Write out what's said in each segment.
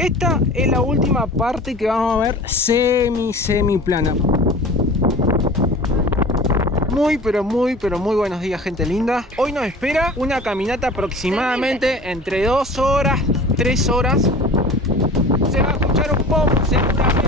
Esta es la última parte que vamos a ver semi plana. Muy pero muy buenos días, gente linda. Hoy nos espera una caminata aproximadamente entre 2 horas, 3 horas. Se va a escuchar un poco seguramente.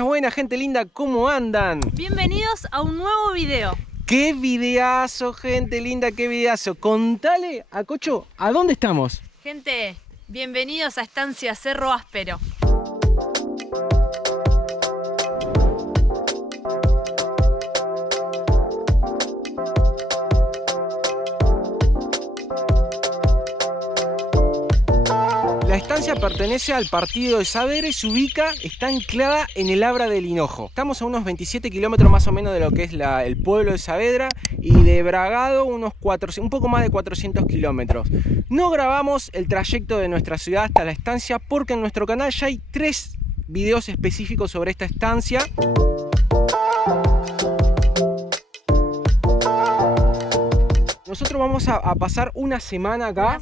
Buenas gente linda, ¿cómo andan? Bienvenidos a un nuevo video. ¡Qué videazo, gente linda, qué videazo! Contale a Cocho, ¿a dónde estamos? Gente, bienvenidos a Estancia Cerro Áspero. La estancia pertenece al partido de Saavedra y se ubica, está anclada en el Abra del Hinojo. Estamos a unos 27 kilómetros más o menos de lo que es el pueblo de Saavedra y de Bragado un poco más de 400 kilómetros. No grabamos el trayecto de nuestra ciudad hasta la estancia porque en nuestro canal ya hay 3 videos específicos sobre esta estancia. Nosotros vamos a pasar una semana acá,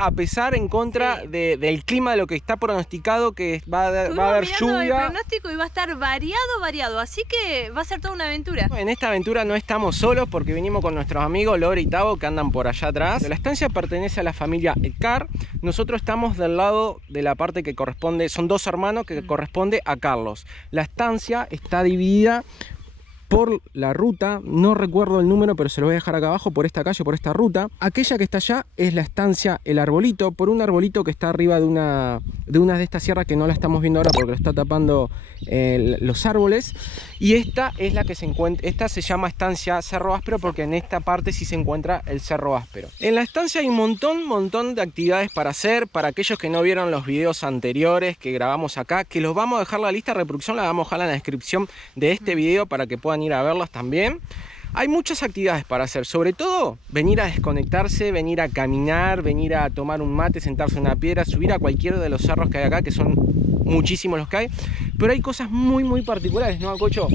a pesar en contra del clima, de lo que está pronosticado, que va a haber lluvia. El pronóstico y va a estar variado, así que va a ser toda una aventura. En esta aventura no estamos solos porque venimos con nuestros amigos Lore y Tavo que andan por allá atrás. La estancia pertenece a la familia Ecar. Nosotros estamos del lado de la parte que corresponde, son 2 hermanos que corresponde a Carlos. La estancia está dividida por la ruta, no recuerdo el número, pero se lo voy a dejar acá abajo, por esta calle, por esta ruta. Aquella que está allá es la estancia El Arbolito, por un arbolito que está arriba de una de estas sierras que no la estamos viendo ahora porque lo está tapando los árboles. Y esta es la que se encuentra, esta se llama estancia Cerro Áspero porque en esta parte sí se encuentra el Cerro Áspero. En la estancia hay un montón de actividades para hacer, para aquellos que no vieron los videos anteriores que grabamos acá, que los vamos a dejar, la lista de reproducción la vamos a dejar en la descripción de este video para que puedan ir a verlos también. Hay muchas actividades para hacer, sobre todo venir a desconectarse, venir a caminar, venir a tomar un mate, sentarse en una piedra, subir a cualquiera de los cerros que hay acá, que son muchísimos los que hay, pero hay cosas muy particulares, ¿no, Cocho?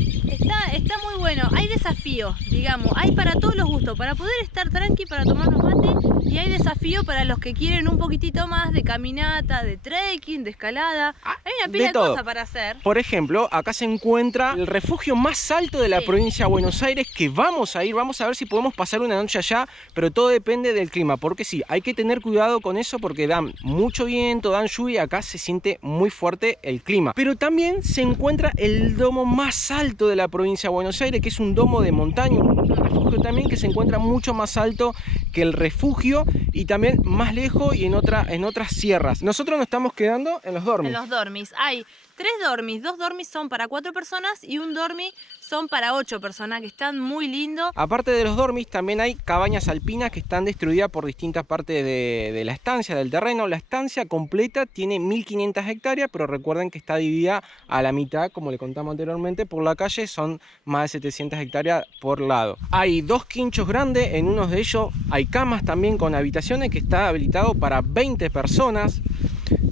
Está muy bueno, hay desafíos, digamos, hay para todos los gustos, para poder estar tranqui, para tomar un mate, y hay desafío para los que quieren un poquitito más de caminata, de trekking, de escalada. Hay una pila de cosas para hacer. Por ejemplo, acá se encuentra el refugio más alto de la provincia de Buenos Aires, que vamos a ir, vamos a ver si podemos pasar una noche allá, pero todo depende del clima, porque sí, hay que tener cuidado con eso porque dan mucho viento, dan lluvia, acá se siente muy fuerte el clima. Pero también se encuentra el domo más alto de la provincia de Buenos Aires, que es un domo de montaña, un refugio también que se encuentra mucho más alto que el refugio y también más lejos y en otras sierras. Nosotros nos estamos quedando en los dormis. En los dormis hay 3 dormis, 2 dormis son para 4 personas y un dormi son para 8 personas, que están muy lindos. Aparte de los dormis, también hay cabañas alpinas que están distribuidas por distintas partes de la estancia, del terreno. La estancia completa tiene 1500 hectáreas, pero recuerden que está dividida a la mitad, como le contamos anteriormente, por la calle son más de 700 hectáreas por lado. Hay 2 quinchos grandes, en uno de ellos hay camas también con habitaciones que está habilitado para 20 personas.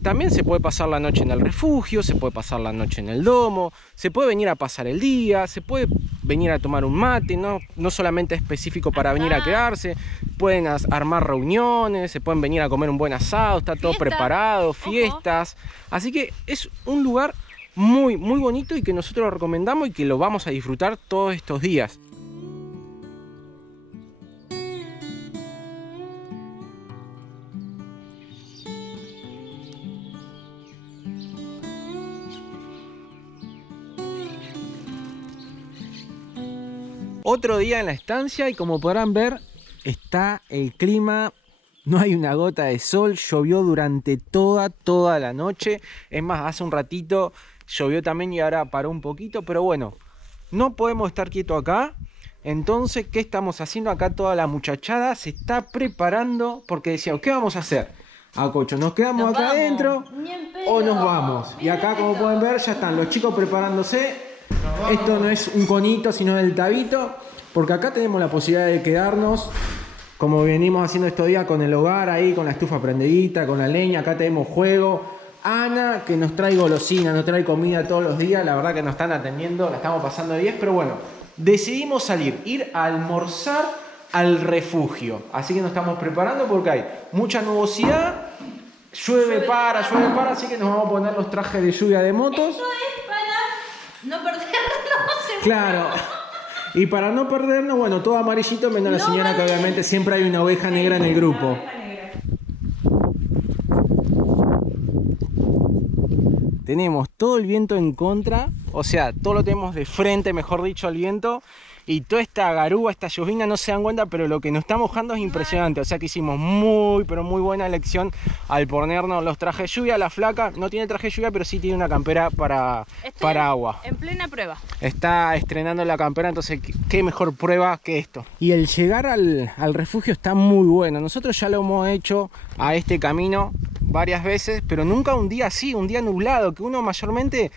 También se puede pasar la noche en el refugio, se puede pasar la noche en el domo, se puede venir a pasar el día, se puede venir a tomar un mate, no solamente específico para venir a quedarse, pueden armar reuniones, se pueden venir a comer un buen asado, está todo preparado, fiestas. Así que es un lugar muy bonito y que nosotros lo recomendamos y que lo vamos a disfrutar todos estos días. Otro día en la estancia y como podrán ver está el clima, no hay una gota de sol, llovió durante toda la noche. Es más, hace un ratito llovió también y ahora paró un poquito, pero bueno, no podemos estar quietos acá. Entonces, ¿qué estamos haciendo acá? Toda la muchachada se está preparando porque decía, ¿qué vamos a hacer? Ah, Cocho, ¿nos quedamos acá adentro o nos vamos? Y acá, como pueden ver, ya están los chicos preparándose. Esto no es un conito, sino el tabito, porque acá tenemos la posibilidad de quedarnos como venimos haciendo estos días con el hogar ahí, con la estufa prendidita, con la leña. Acá tenemos juego. Ana, que nos trae golosina, nos trae comida todos los días. La verdad que nos están atendiendo, la estamos pasando de 10. Pero bueno, decidimos salir, ir a almorzar al refugio. Así que nos estamos preparando porque hay mucha nubosidad. Llueve para, así que nos vamos a poner los trajes de lluvia de motos. Esto es para no perdernos. Claro. Y para no perdernos, bueno, todo amarillito, menos la señora que obviamente siempre hay una oveja negra en el grupo. Tenemos todo el viento en contra, o sea, todo lo tenemos de frente, mejor dicho, al viento. Y toda esta garúa, esta llovina, no se dan cuenta, pero lo que nos está mojando es impresionante. O sea que hicimos muy, pero muy buena elección al ponernos los trajes de lluvia. La flaca no tiene traje de lluvia, pero sí tiene una campera para agua. En plena prueba. Está estrenando la campera, entonces qué mejor prueba que esto. Y el llegar al refugio está muy bueno. Nosotros ya lo hemos hecho a este camino varias veces, pero nunca un día así, un día nublado, que uno mayormente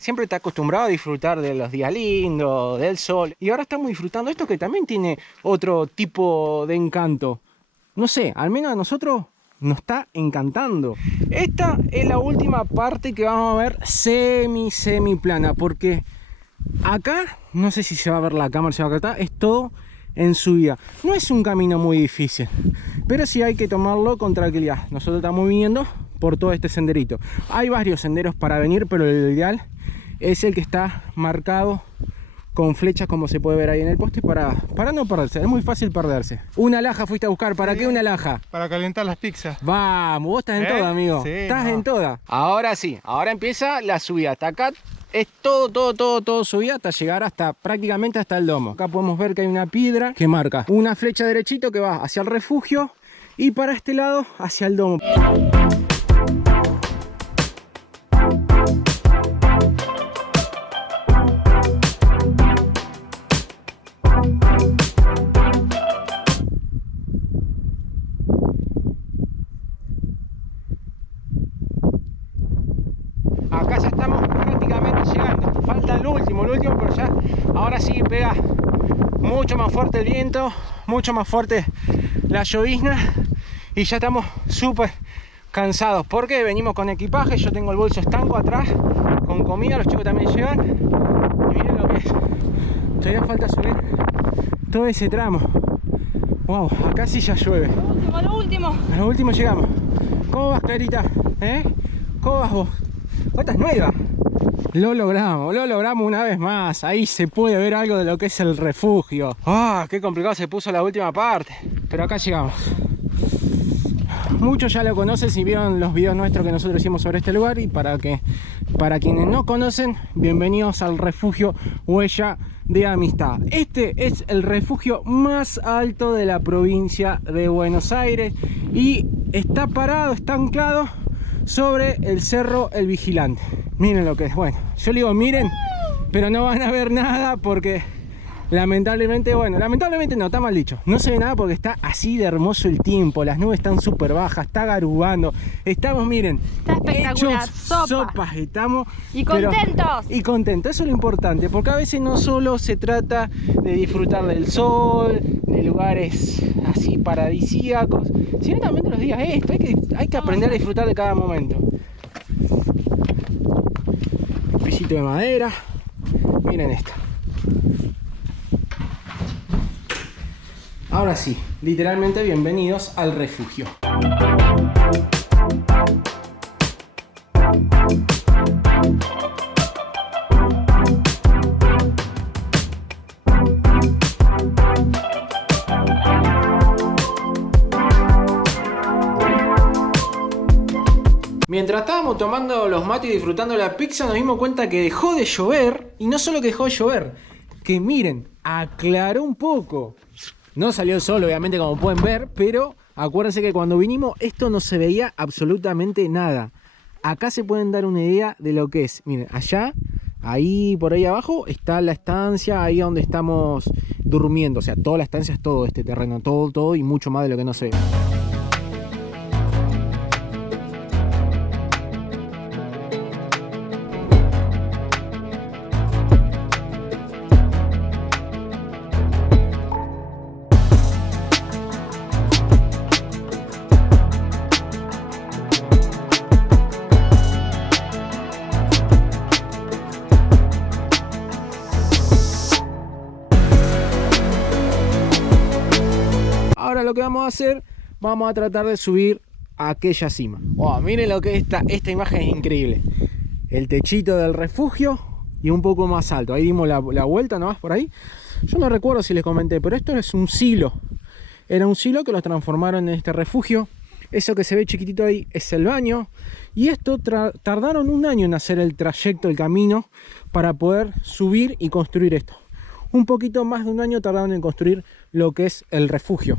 siempre está acostumbrado a disfrutar de los días lindos, del sol. Y ahora estamos disfrutando esto que también tiene otro tipo de encanto. No sé, al menos a nosotros nos está encantando. Esta es la última parte que vamos a ver semi plana, porque acá, no sé si se va a ver la cámara, se va a captar, es todo en subida. No es un camino muy difícil, pero sí hay que tomarlo con tranquilidad. Nosotros estamos viniendo por todo este senderito. Hay varios senderos para venir, pero lo ideal es el que está marcado con flechas, como se puede ver ahí en el poste, para no perderse. Es muy fácil perderse. Una laja fuiste a buscar. ¿Para qué una laja? Para calentar las pizzas. Vamos, vos estás en toda, amigo. Sí, estás en toda. Ahora sí, ahora empieza la subida. Hasta acá es todo subida hasta llegar prácticamente hasta el domo. Acá podemos ver que hay una piedra que marca una flecha derechito que va hacia el refugio y para este lado hacia el domo. Acá ya estamos prácticamente llegando. Falta el último, pero ya ahora sí pega mucho más fuerte el viento, mucho más fuerte la llovizna y ya estamos súper cansados porque venimos con equipaje. Yo tengo el bolso estanco atrás con comida, los chicos también llegan y miren lo que es. Todavía falta subir todo ese tramo. Wow, acá sí ya llueve. A lo último llegamos. ¿Cómo vas, Clarita? ¿Cómo vas vos? Esta es nueva. Lo logramos una vez más. Ahí se puede ver algo de lo que es el refugio. ¡Ah! Qué complicado se puso la última parte. Pero acá llegamos. Muchos ya lo conocen si vieron los videos nuestros que nosotros hicimos sobre este lugar. Y para quienes no conocen, bienvenidos al refugio Huella de Amistad. Este es el refugio más alto de la provincia de Buenos Aires. Y está parado, está anclado sobre el cerro El Vigilante. Miren lo que es. Bueno, yo le digo miren, pero no van a ver nada porque lamentablemente no, está mal dicho. No se ve nada porque está así de hermoso el tiempo. Las nubes están súper bajas, está garubando. Estamos, miren, está espectacular. Sopas estamos. Y contentos. Y contentos, eso es lo importante. Porque a veces no solo se trata de disfrutar del sol, de lugares así paradisíacos, sino también de los días esto. Hay que aprender a disfrutar de cada momento. Pisito de madera. Miren esto. Ahora sí, literalmente bienvenidos al refugio. Mientras estábamos tomando los mates y disfrutando la pizza, nos dimos cuenta que dejó de llover. Y no solo que dejó de llover, que miren, aclaró un poco. No salió el sol, obviamente, como pueden ver, pero acuérdense que cuando vinimos esto no se veía absolutamente nada. Acá se pueden dar una idea de lo que es. Miren, allá, ahí por ahí abajo está la estancia, ahí donde estamos durmiendo. O sea, toda la estancia es todo este terreno, todo y mucho más de lo que no se ve. Ahora lo que vamos a hacer, vamos a tratar de subir a aquella cima. Wow, miren lo que es esta imagen, es increíble. El techito del refugio y un poco más alto. Ahí dimos la vuelta nomás por ahí. Yo no recuerdo si les comenté, pero esto es un silo. Era un silo que los transformaron en este refugio. Eso que se ve chiquitito ahí es el baño. Y esto tardaron un año en hacer el trayecto, el camino, para poder subir y construir esto. Un poquito más de un año tardaron en construir lo que es el refugio.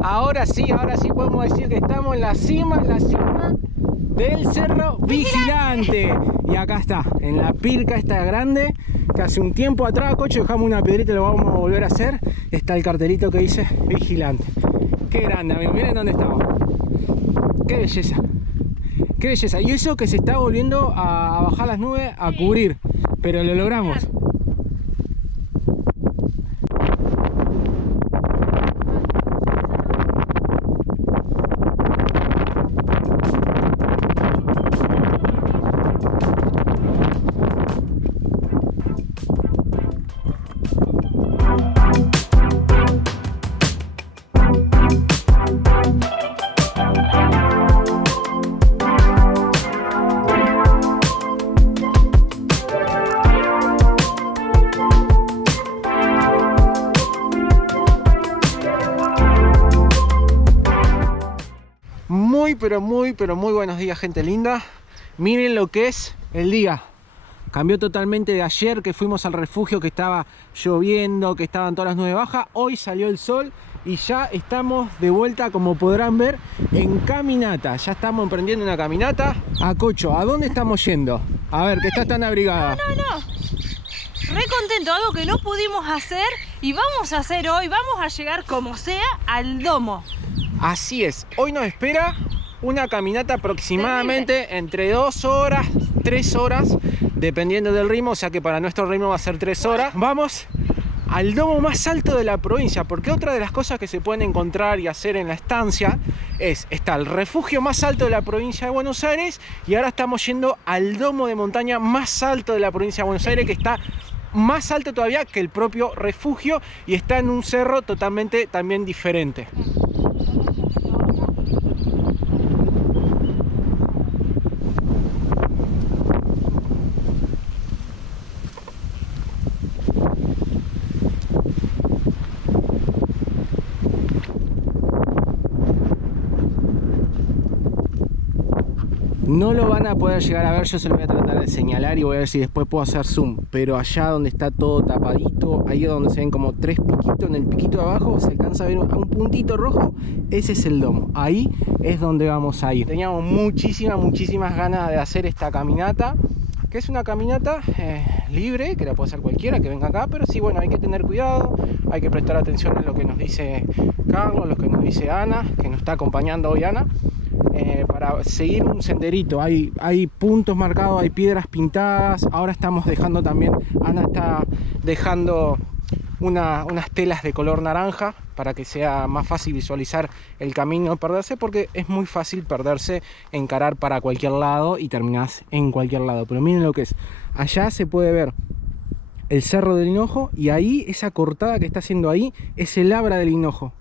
Ahora sí podemos decir que estamos en la cima del Cerro Vigilante. Y acá está, en la pirca esta grande, que hace un tiempo atrás, coche, dejamos una piedrita y lo vamos a volver a hacer. Está el cartelito que dice Vigilante. Qué grande, amigos, miren dónde estamos. Qué belleza. Qué belleza. Y eso que se está volviendo a bajar las nubes, a cubrir. Pero lo logramos. Pero muy buenos días, gente linda. Miren lo que es el día. Cambió totalmente de ayer, que fuimos al refugio, que estaba lloviendo, que estaban todas las nubes bajas. Hoy salió el sol y ya estamos de vuelta, como podrán ver, en caminata. Ya estamos emprendiendo una caminata. A Cocho, ¿a dónde estamos yendo? A ver, que estás tan abrigada. No. Re contento, algo que no pudimos hacer y vamos a hacer hoy. Vamos a llegar como sea al domo. Así es, hoy nos espera una caminata aproximadamente entre 2 horas, 3 horas, dependiendo del ritmo, o sea que para nuestro ritmo va a ser 3 horas. Vamos al domo más alto de la provincia, porque otra de las cosas que se pueden encontrar y hacer en la estancia está el refugio más alto de la provincia de Buenos Aires, y ahora estamos yendo al domo de montaña más alto de la provincia de Buenos Aires, que está más alto todavía que el propio refugio y está en un cerro totalmente también diferente. No lo van a poder llegar a ver, yo se lo voy a tratar de señalar y voy a ver si después puedo hacer zoom. Pero allá donde está todo tapadito, ahí donde se ven como 3 piquitos, en el piquito de abajo se alcanza a ver un puntito rojo. Ese es el domo, ahí es donde vamos a ir. Teníamos muchísimas ganas de hacer esta caminata, que es una caminata libre, que la puede hacer cualquiera que venga acá, pero sí, bueno, hay que tener cuidado, hay que prestar atención a lo que nos dice Carlos, lo que nos dice Ana, que nos está acompañando hoy Ana. Para seguir un senderito, hay puntos marcados, hay piedras pintadas. Ahora estamos dejando también, Ana está dejando unas telas de color naranja para que sea más fácil visualizar el camino, perderse, porque es muy fácil perderse, encarar para cualquier lado y terminás en cualquier lado. Pero miren lo que es, allá se puede ver el Cerro del Hinojo, y ahí esa cortada que está haciendo ahí es el Abra del Hinojo.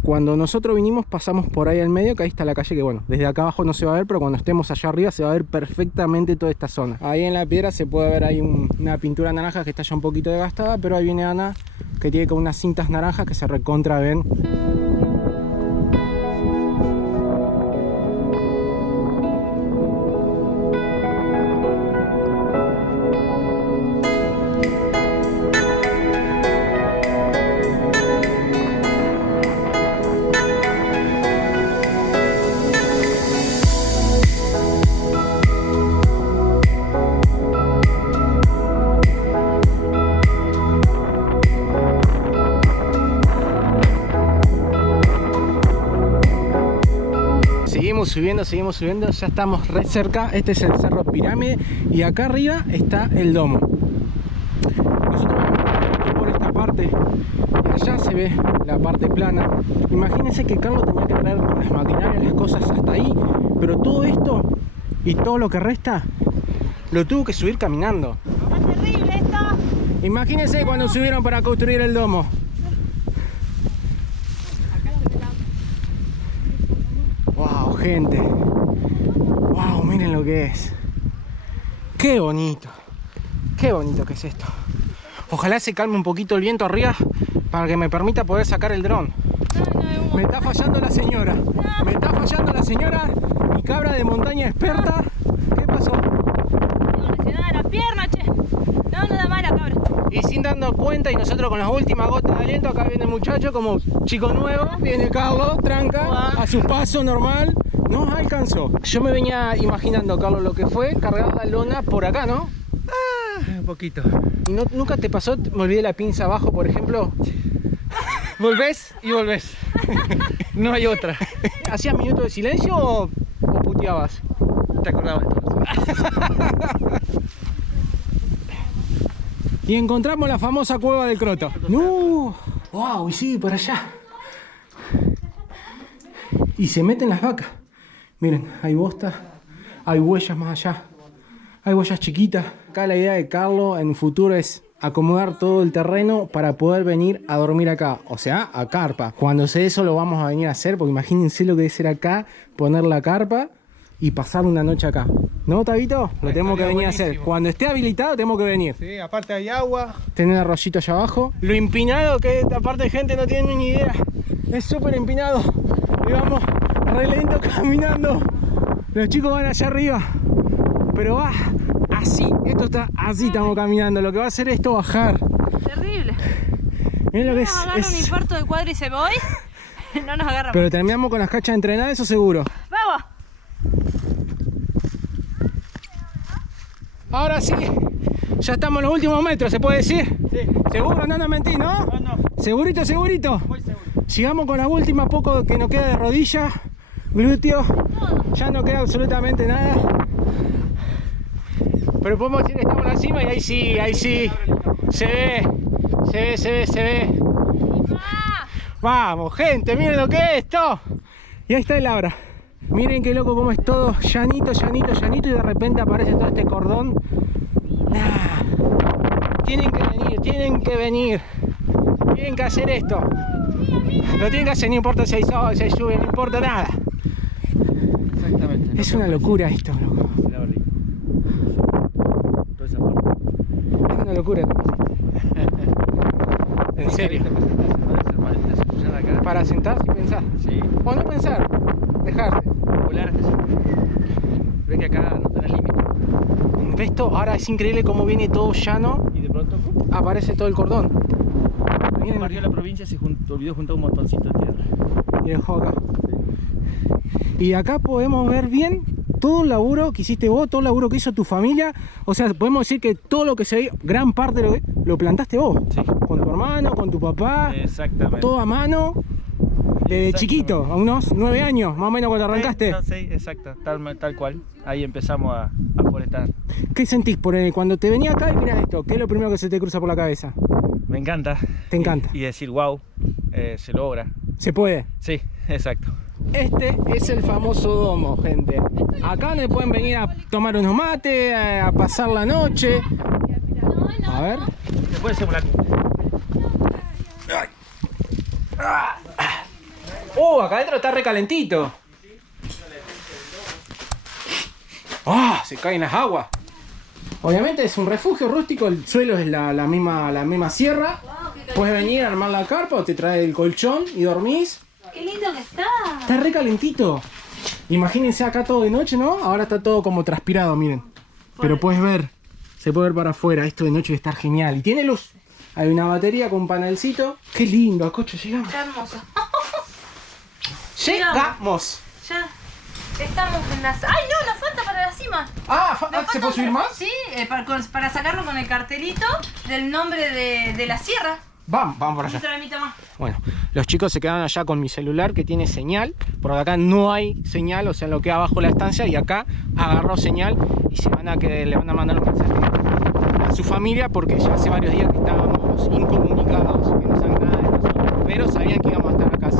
Cuando nosotros vinimos pasamos por ahí al medio, que ahí está la calle, que bueno, desde acá abajo no se va a ver, pero cuando estemos allá arriba se va a ver perfectamente toda esta zona. Ahí en la piedra se puede ver ahí una pintura naranja que está ya un poquito desgastada, pero ahí viene Ana, que tiene como unas cintas naranjas que se recontra ven. Seguimos subiendo, ya estamos re cerca. Este es el Cerro Pirámide y acá arriba está el domo. Nosotros vamos por esta parte y allá se ve la parte plana. Imagínense que Carlos tenía que traer con las maquinarias las cosas hasta ahí, pero todo esto y todo lo que resta lo tuvo que subir caminando. Es terrible esto. Imagínense cuando subieron para construir el domo. Wow, gente. Wow, miren lo que es. Qué bonito. Qué bonito que es esto. Ojalá se calme un poquito el viento arriba para que me permita poder sacar el dron. Me está fallando la señora. Me está fallando la señora. Mi cabra de montaña experta. ¿Qué pasó? No lesionada la pierna, che. No, nada más la cabra. Y sin darnos cuenta, y nosotros con las últimas gotas de aliento, acá viene el muchacho como chico nuevo. Viene Carlos, tranca, a su paso normal. Nos alcanzó. Yo me venía imaginando, Carlos, lo que fue cargar la lona por acá, ¿no? Un poquito. ¿Y nunca te pasó? Me olvidé la pinza abajo, por ejemplo. Volvés y volvés. No hay otra. ¿Hacías minutos de silencio o puteabas? Te acordabas de todo. Y encontramos la famosa cueva del Croto. ¡No! ¡Wow! Y sí, por allá. Y se meten las vacas. Miren, hay bosta, hay huellas más allá. Hay huellas chiquitas. Acá la idea de Carlos en el futuro es acomodar todo el terreno para poder venir a dormir acá. O sea, a carpa. Cuando sea eso lo vamos a venir a hacer, porque imagínense lo que debe ser acá, poner la carpa y pasar una noche acá. ¿No, Tabito? Lo tenemos que venir a hacer. Cuando esté habilitado tenemos que venir. Sí, aparte hay agua. Tener arroyito allá abajo. Lo empinado que esta parte de gente no tiene ni idea. Es súper empinado. Y vamos re lento caminando. Los chicos van allá arriba. Pero va así. Esto está así, estamos caminando. Lo que va a hacer esto bajar. Terrible. Miren lo que ¿No nos agarra un infarto de cuádriceps hoy? No nos agarra. Pero terminamos con las cachas entrenadas, eso seguro. ¡Vamos! Ahora sí, ya estamos en los últimos metros, ¿se puede decir? Sí. ¿Seguro? No nos mentís, ¿no? No, no. ¿Segurito, segurito? Muy seguro. Llegamos con la última, poco que nos queda de rodilla, glúteo, ya no queda absolutamente nada. Pero podemos decir que estamos en la cima y ahí sí, se ve. Vamos, gente, miren lo que es esto. Y ahí está el Abra. Miren qué loco como es todo llanito y de repente aparece todo este cordón. Tienen que venir. Tienen que hacer esto. Lo tienen que hacer, no importa si hay sol, si hay lluvia, no importa nada. Exactamente. Es una locura esto, loco. La verdad. Toda esa parte. Es una locura. En serio. Para sentarse y pensar. Sí. O no pensar, dejarte. Volar. Ve que acá no tenés límite. Esto ahora es increíble cómo viene todo llano. Y de pronto Aparece todo el cordón. Miren, barrió la provincia, se olvidó juntar un montoncito de tierra. y dejó acá. Y acá podemos ver bien todo el laburo que hiciste vos, todo el laburo que hizo tu familia. O sea, podemos decir que todo lo que se ve, gran parte de lo plantaste vos. Sí. Con tu hermano, con tu papá. Exactamente. Todo a mano. Desde chiquito, a unos 9 años, más o menos cuando arrancaste. Sí, exacto, tal cual. Ahí empezamos a forestar. ¿Qué sentís cuando te venía acá y mirás esto? ¿Qué es lo primero que se te cruza por la cabeza? Me encanta. Te encanta. Y decir, wow, se logra. ¿Se puede? Sí, exacto. Este es el famoso domo, gente. Acá donde pueden venir a tomar unos mates, a pasar la noche. A ver. Después hacemos la cumbre. Acá adentro está recalentito. Se caen las aguas. Obviamente es un refugio rústico, el suelo es la misma sierra. Puedes venir a armar la carpa o te trae el colchón y dormís. ¡Qué lindo que está! Está re calentito. Imagínense acá todo de noche, ¿no? Ahora está todo como transpirado, miren. Pero puedes ver, se puede ver para afuera. Esto de noche va a estar genial. Y tiene luz. Hay una batería con un panelcito. Qué lindo, coche, llegamos. ¡Qué hermoso! Llegamos. Ya estamos en la... ¡Ay, no! Nos falta para la cima. ¿Se puede subir más? Sí, para sacarlo con el cartelito del nombre de la sierra. Vamos por allá. Otra mitad más. Bueno, los chicos se quedan allá con mi celular que tiene señal. Por acá no hay señal, o sea, en lo que abajo la estancia. Y acá agarró señal y le van a mandar un mensaje a su familia porque ya hace varios días que estábamos incomunicados, que no saben nada de nosotros, pero sabían que íbamos a estar acá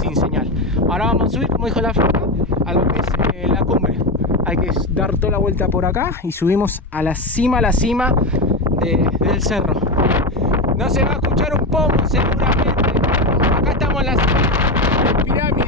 sin señal. Ahora vamos a subir, como dijo la Flor, a lo que es la cumbre. Hay que es dar toda la vuelta por acá y subimos a la cima del cerro. No se va a escuchar un pomo seguramente. Acá estamos en la cima de pirámide.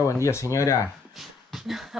Buen día señora.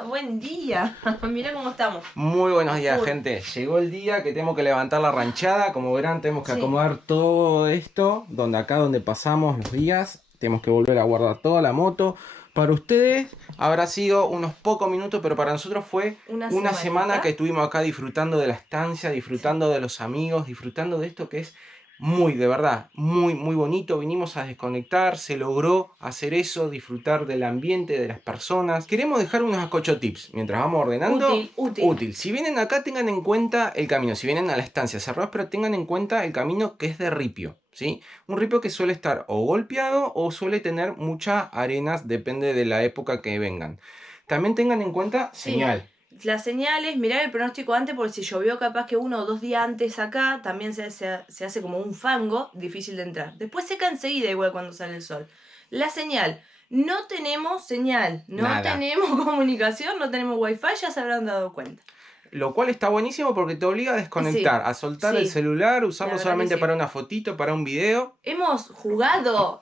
Buen día. Mirá cómo estamos. Muy buenos días, gente. Llegó el día que tenemos que levantar la ranchada. Como verán, tenemos que acomodar todo esto. Donde pasamos los días. Tenemos que volver a guardar toda la moto. Para ustedes habrá sido unos pocos minutos, pero para nosotros fue una semana que estuvimos acá disfrutando de la estancia, disfrutando de los amigos, disfrutando de esto que es de verdad, muy bonito. Vinimos a desconectar, se logró hacer eso, disfrutar del ambiente, de las personas. Queremos dejar unos acocho tips mientras vamos ordenando. Útil. Si vienen acá, tengan en cuenta el camino. Si vienen a la estancia cerrados, pero tengan en cuenta el camino que es de ripio, ¿sí? Un ripio que suele estar o golpeado o suele tener muchas arenas, depende de la época que vengan. También tengan en cuenta señal. Las señales, mirar el pronóstico antes, porque si llovió capaz que 1 o 2 días antes acá, también se hace como un fango, difícil de entrar. Después seca enseguida igual cuando sale el sol. La señal, no tenemos señal, no tenemos comunicación, no tenemos wifi, ya se habrán dado cuenta. Lo cual está buenísimo porque te obliga a desconectar, a soltar el celular, usarlo solamente para una fotito, para un video. Hemos jugado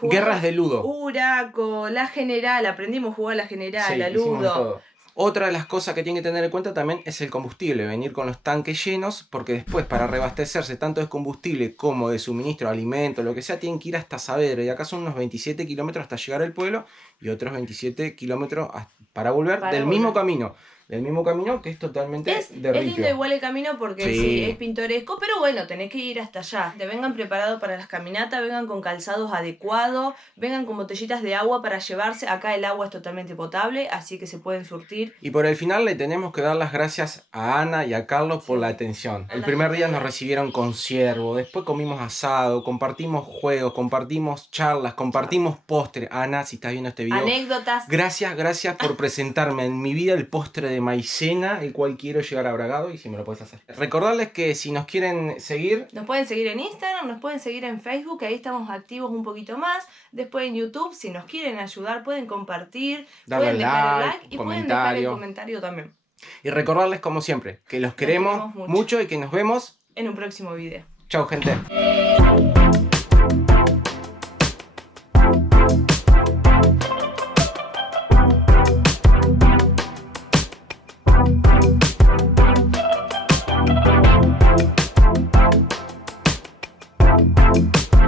guerras de ludo. Uraco, la general, aprendimos a jugar la general, la ludo. Otra de las cosas que tienen que tener en cuenta también es el combustible, venir con los tanques llenos, porque después para reabastecerse tanto de combustible como de suministro, alimento, lo que sea, tienen que ir hasta Saavedra, y acá son unos 27 kilómetros hasta llegar al pueblo y otros 27 kilómetros para volver mismo camino. Del mismo camino que es totalmente de ripio. Es lindo igual el camino porque sí, es pintoresco, pero bueno, tenés que ir hasta allá. Te vengan preparados para las caminatas, vengan con calzados adecuados, vengan con botellitas de agua para llevarse. Acá el agua es totalmente potable, así que se pueden surtir. Y por el final le tenemos que dar las gracias a Ana y a Carlos por la atención. El primer día nos recibieron con ciervo, después comimos asado, compartimos juegos, compartimos charlas, compartimos postre. Ana, si estás viendo este video, anécdotas. Gracias por presentarme en mi vida el postre de maicena, el cual quiero llegar a Bragado, y si me lo puedes hacer. Recordarles que si nos quieren seguir, nos pueden seguir en Instagram, nos pueden seguir en Facebook, que ahí estamos activos un poquito más. Después en YouTube, si nos quieren ayudar, pueden compartir, pueden dejar el like y pueden dejar el comentario también. Y recordarles, como siempre, que los queremos mucho y que nos vemos en un próximo video. Chau, gente.